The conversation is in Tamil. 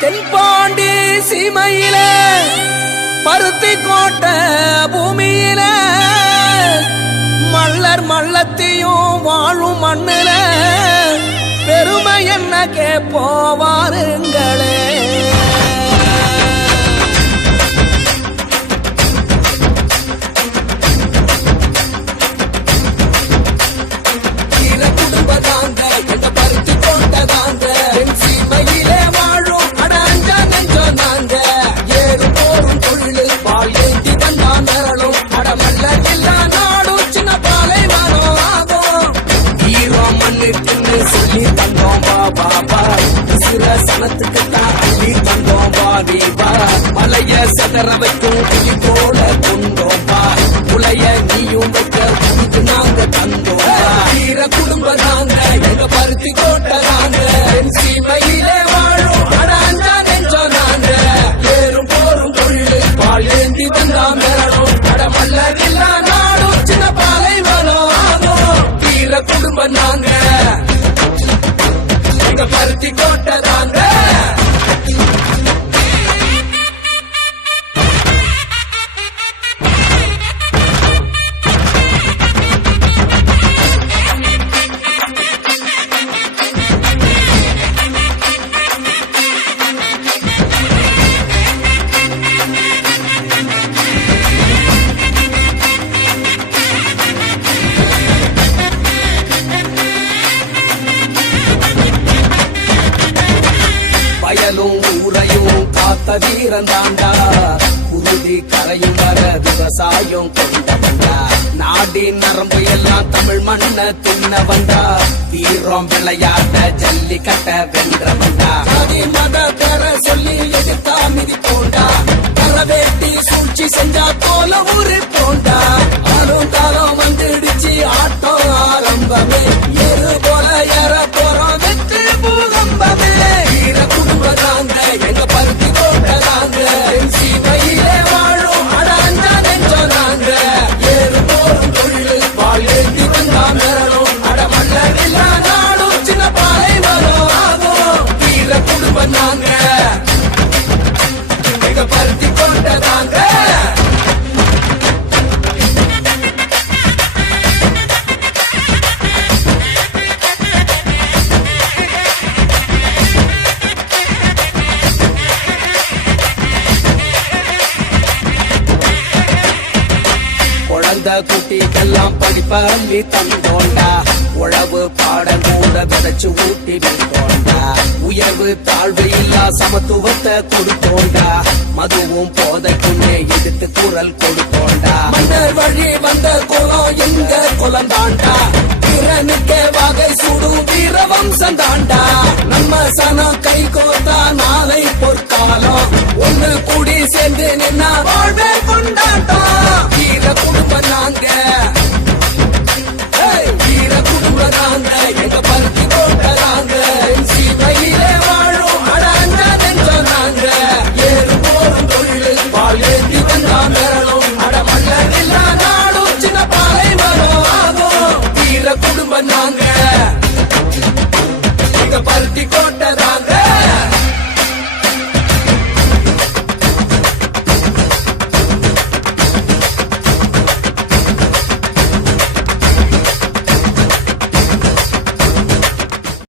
தென்பாண்டி சீமையில பருத்தி கோட்ட பூமியில மல்லர் மல்லத்தையும் வாழும் மண்ணில பெருமை என்ன கேப்போவாருங்களே. மலைய சதற வைக்கும் போல கொண்டோம்பா உலைய நீயும் வைக்க புரிஞ்சு நாங்க தந்தோம்பா. வீர குடும்ப நாங்க எங்க பருத்தி கோட்டை நாங்க சீமையிலே வாழும் அடாஞ்சா நெஞ்சோம் நாங்க ஏறும் போரும் தொழில் பால் ஏந்தி வந்தா மேலும் அடமல்ல இல்லா நாடும் சின்ன பாலை வரும் ஆகும். வீர குடும்ப நாங்க எங்க பருத்தி கோட்டை நாங்க. வயலும் ஊரையும் காத்த வீரன் தாண்டா உறுதி கரையும் வர விவசாயம் கொண்ட வந்தா நாடி நரம்பு எல்லாம் தமிழ் மண்ண தின்ன வந்தா வீரம் விளையாட்ட ஜல்லிக்கட்ட வென்ற வந்தா மத பெற சொல்லி எதிர்த்தா மிதி போண்டா கரவேட்டி சூழ்ச்சி செஞ்சா போல ஊரு போண்டா ஆளும் காலம் வந்துடுச்சு ஆட்டம் ஆரம்பமே ஏறு போல ஏற போறோம் வெற்றி பூகம்பமே. வீர குடும்ப நாங்க எங்க பருத்தி கோட்டை நாங்க சீமையிலே வாழும் அடாஞ்சா நெஞ்சோம் நாங்க ஏறு போரும் தொழில் பால் ஏந்தி வந்தா மேலும் அடமல்ல இல்லா நாடும் சின்ன பாலை வரும் ஆகும். வீர குடும்ப நாங்க எங்க பருத்தி கோட்டை நாங்க. குட்டிக்கெல்லாம் படிப்பள்ளி தந்தோண்டா உழவு பாடம் கூட விதைச்சு ஊட்டி வந்தோண்டா உயர்வு தாழ்வு இல்லா சமத்துவத்தை கொடுத்தோண்டா மதுவும் போதைக்குள்ளே எதிர்த்து குரல் கொடுத்தோண்டா. மன்னர் வழி வந்த குலம் எங்க குலந்தாண்டா வீரனுக்கே வகை சுடும் வீர வம்சம் தாண்டா. நம்ம சனம் கை கோத்தா நாளை பொற்காலம் ஒண்ணு கூடி சேர்ந்து நின்னா வாழ்வே கொண்டாட்டா. வீர